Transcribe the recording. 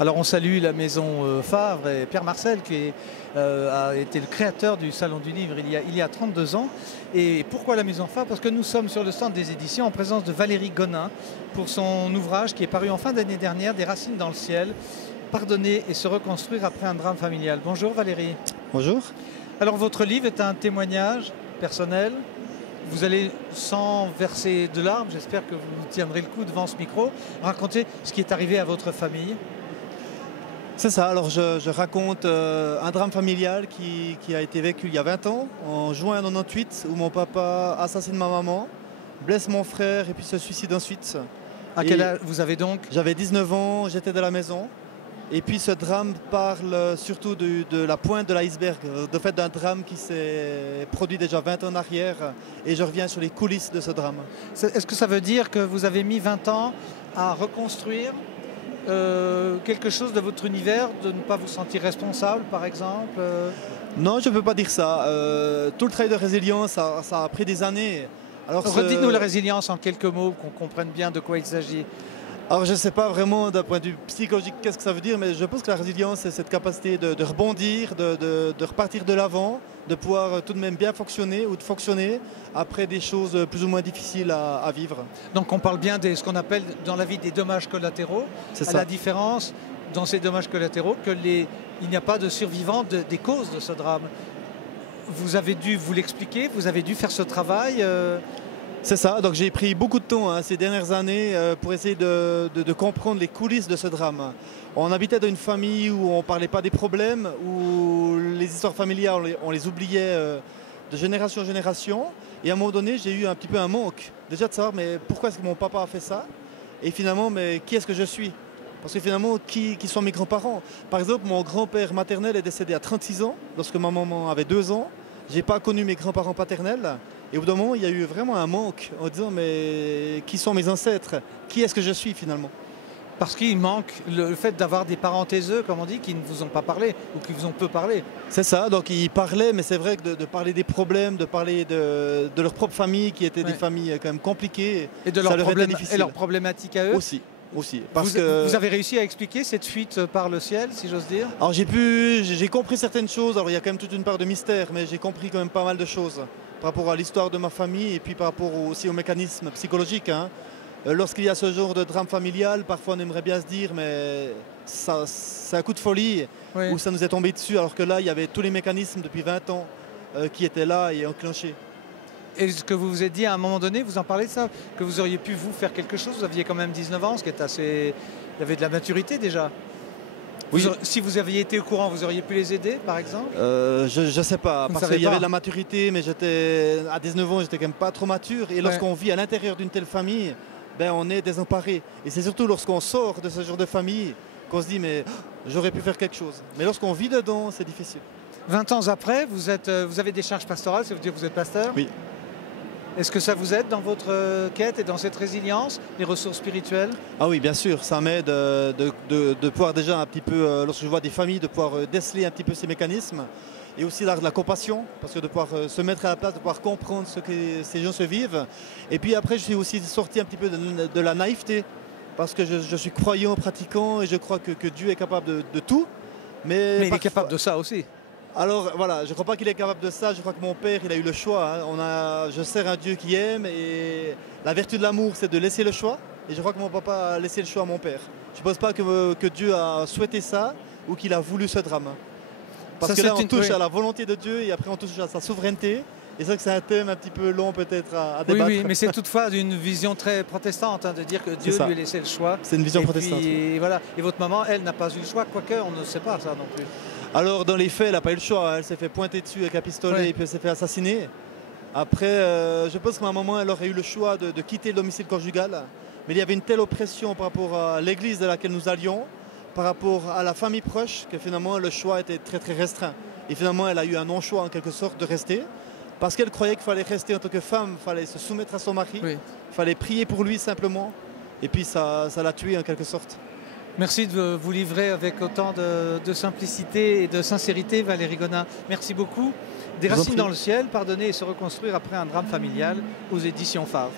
Alors on salue la maison Favre et Pierre Marcel a été le créateur du Salon du Livre il y a 32 ans. Et pourquoi la maison Favre? Parce que nous sommes sur le stand des éditions en présence de Valérie Gonin pour son ouvrage qui est paru en fin d'année dernière, Des racines dans le ciel, pardonner et se reconstruire après un drame familial. Bonjour Valérie. Bonjour. Alors votre livre est un témoignage personnel. Vous allez, sans verser de larmes, j'espère que vous tiendrez le coup devant ce micro, raconter ce qui est arrivé à votre famille. C'est ça, alors je raconte un drame familial qui a été vécu il y a 20 ans, en juin 98, où mon papa assassine ma maman, blesse mon frère et puis se suicide ensuite. À quel âge vous avez donc? J'avais 19 ans, j'étais de la maison. Et puis ce drame parle surtout de la pointe de l'iceberg, de fait d'un drame qui s'est produit déjà 20 ans en arrière. Et je reviens sur les coulisses de ce drame. Est-ce que ça veut dire que vous avez mis 20 ans à reconstruire quelque chose de votre univers, de ne pas vous sentir responsable par exemple? Non, je ne peux pas dire ça. Tout le travail de résilience, ça a pris des années. Redites-nous la résilience en quelques mots, qu'on comprenne bien de quoi il s'agit. Alors je ne sais pas vraiment d'un point de vue psychologique qu'est-ce que ça veut dire, mais je pense que la résilience, c'est cette capacité de rebondir, de repartir de l'avant, de pouvoir tout de même bien fonctionner ou de fonctionner après des choses plus ou moins difficiles à vivre. Donc on parle bien de ce qu'on appelle dans la vie des dommages collatéraux, à la différence dans ces dommages collatéraux qu'il n'y a pas de survivants des causes de ce drame. Vous avez dû vous l'expliquer, vous avez dû faire ce travail. C'est ça, donc j'ai pris beaucoup de temps ces dernières années pour essayer de comprendre les coulisses de ce drame. On habitait dans une famille où on ne parlait pas des problèmes, où les histoires familiales, on les oubliait de génération en génération. Et à un moment donné, j'ai eu un petit peu un manque, déjà de savoir mais pourquoi est-ce que mon papa a fait ça? Et finalement, mais qui est-ce que je suis? Parce que finalement, qui sont mes grands-parents? Par exemple, mon grand-père maternel est décédé à 36 ans, lorsque ma maman avait 2 ans. Je n'ai pas connu mes grands-parents paternels. Et au bout d'un moment, il y a eu vraiment un manque en disant mais qui sont mes ancêtres? Qui est-ce que je suis finalement? Parce qu'il manque le fait d'avoir des parents taiseux, comme on dit, qui ne vous ont pas parlé ou qui vous ont peu parlé. C'est ça, donc ils parlaient, mais c'est vrai que de parler des problèmes, de parler de leur propre famille, qui étaient des familles quand même compliquées, et de leurs problématiques à eux. Aussi. Vous avez réussi à expliquer cette fuite par le ciel, si j'ose dire? Alors j'ai compris certaines choses, alors il y a quand même toute une part de mystère, mais j'ai compris quand même pas mal de choses par rapport à l'histoire de ma famille et puis par rapport aussi au mécanisme psychologique. Lorsqu'il y a ce genre de drame familial, parfois on aimerait bien se dire mais c'est un coup de folie où ça nous est tombé dessus, alors que là il y avait tous les mécanismes depuis 20 ans qui étaient là et enclenchés. Et ce que vous vous êtes dit à un moment donné, vous en parlez de ça, que vous auriez pu vous faire quelque chose, vous aviez quand même 19 ans, ce qui est assez... Il y avait de la maturité déjà. Oui. Si vous aviez été au courant, vous auriez pu les aider par exemple? Je ne sais pas, parce qu'il y avait de la maturité, mais à 19 ans j'étais quand même pas trop mature. Et lorsqu'on vit à l'intérieur d'une telle famille, ben, on est désemparé. Et c'est surtout lorsqu'on sort de ce genre de famille qu'on se dit mais j'aurais pu faire quelque chose. Mais lorsqu'on vit dedans, c'est difficile. 20 ans après, vous avez des charges pastorales, ça veut dire que vous êtes pasteur? Oui. Est-ce que ça vous aide dans votre quête et dans cette résilience, les ressources spirituelles? Ah oui, bien sûr, ça m'aide de pouvoir déjà un petit peu, lorsque je vois des familles, de pouvoir déceler un petit peu ces mécanismes. Et aussi de la compassion, parce que de pouvoir se mettre à la place, de pouvoir comprendre ce que ces gens se vivent. Et puis après, je suis aussi sorti un petit peu de la naïveté, parce que je suis croyant, pratiquant, et je crois que Dieu est capable de tout. Mais il est capable de ça aussi. Alors voilà, je ne crois pas qu'il est capable de ça, je crois que mon père il a eu le choix. Je sers un Dieu qui aime et la vertu de l'amour c'est de laisser le choix. Et je crois que mon papa a laissé le choix à mon père. Je ne pense pas que Dieu a souhaité ça ou qu'il a voulu ce drame. Parce que là on touche à la volonté de Dieu et après on touche à sa souveraineté. Et c'est vrai que c'est un thème un petit peu long peut-être à débattre. Oui, mais c'est toutefois d'une vision très protestante, de dire que Dieu lui a laissé le choix. C'est une vision protestante. Et voilà. Et votre maman, elle, n'a pas eu le choix, quoique on ne sait pas ça non plus. Alors dans les faits, elle n'a pas eu le choix, elle s'est fait pointer dessus avec un pistolet et puis elle s'est fait assassiner. Après, je pense que ma maman, elle aurait eu le choix de quitter le domicile conjugal. Mais il y avait une telle oppression par rapport à l'église de laquelle nous allions, par rapport à la famille proche, que finalement le choix était très très restreint. Et finalement, elle a eu un non-choix en quelque sorte de rester. Parce qu'elle croyait qu'il fallait rester en tant que femme, il fallait se soumettre à son mari, il fallait prier pour lui simplement. Et puis ça l'a tué en quelque sorte. Merci de vous livrer avec autant de simplicité et de sincérité, Valérie Gonin. Merci beaucoup. Des racines dans le ciel, pardonner et se reconstruire après un drame familial aux éditions Favre.